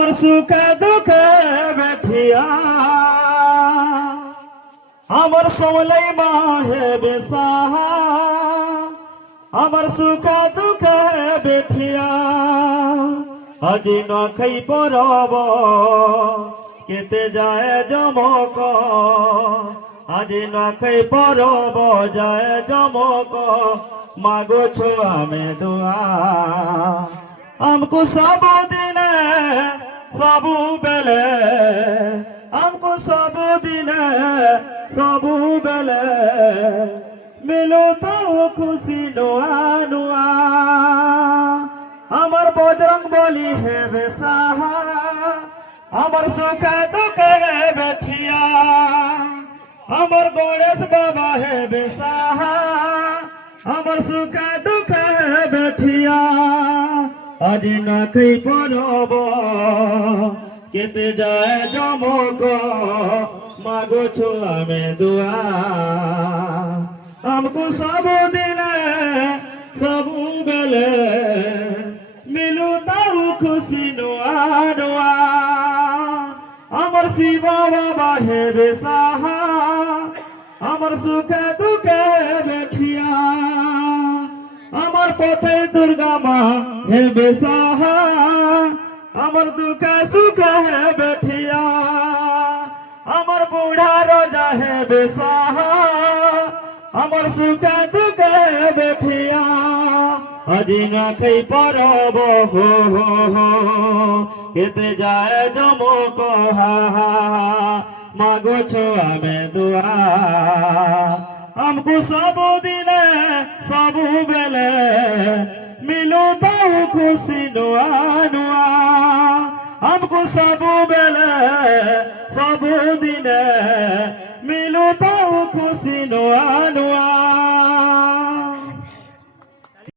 আমার সুখে দুঃখে বেঠিয়া আমার সমলাই মাহে বেসাহা আমার সুখে দুঃখে বেঠিয়া আজি নখাই পরব কেতে যায় জমক আজি নখাই পরব যায় জমক মাগো ছো আমি দোয়া हमको सब दिन सब बेले हमको सब दिन सब बेले मिलो तो खुशी नुआ नुआ हमर बजरंग बोली है बेसाहा हमर सुखे दुखे बैठिया हमर गणेश बाबा है बेसाहा हमर सुखे दुखे बैठिया আজি নখাই পরব কেতে যায় জমক মাগো ছো আমি দোয়া हमको सब दिन सब बेले मिलू ताऊ खुशी नुआ नुआ আমার শিব বাবা হে বেসাহা আমার সুখে দুঃখে বেঠিয়া আমার পথে দুর্গা মা হে বেসাহা আমার দুঃখে সুখে হে বেঠিয়া আমার বুড়া রাজা হে বেসাহা আমার সুখে দুঃখে বেঠিয়া আজি নখাই পরব হো হো হো কেতে যায় জমক হা হা মাগো ছো আমি দোয়া हमको सब दिन सब बेले मिलो ताऊ खुशी नुआ नुआ हमको सब बेले सब दिन मिलो ताऊ खुशी नुआ नुआ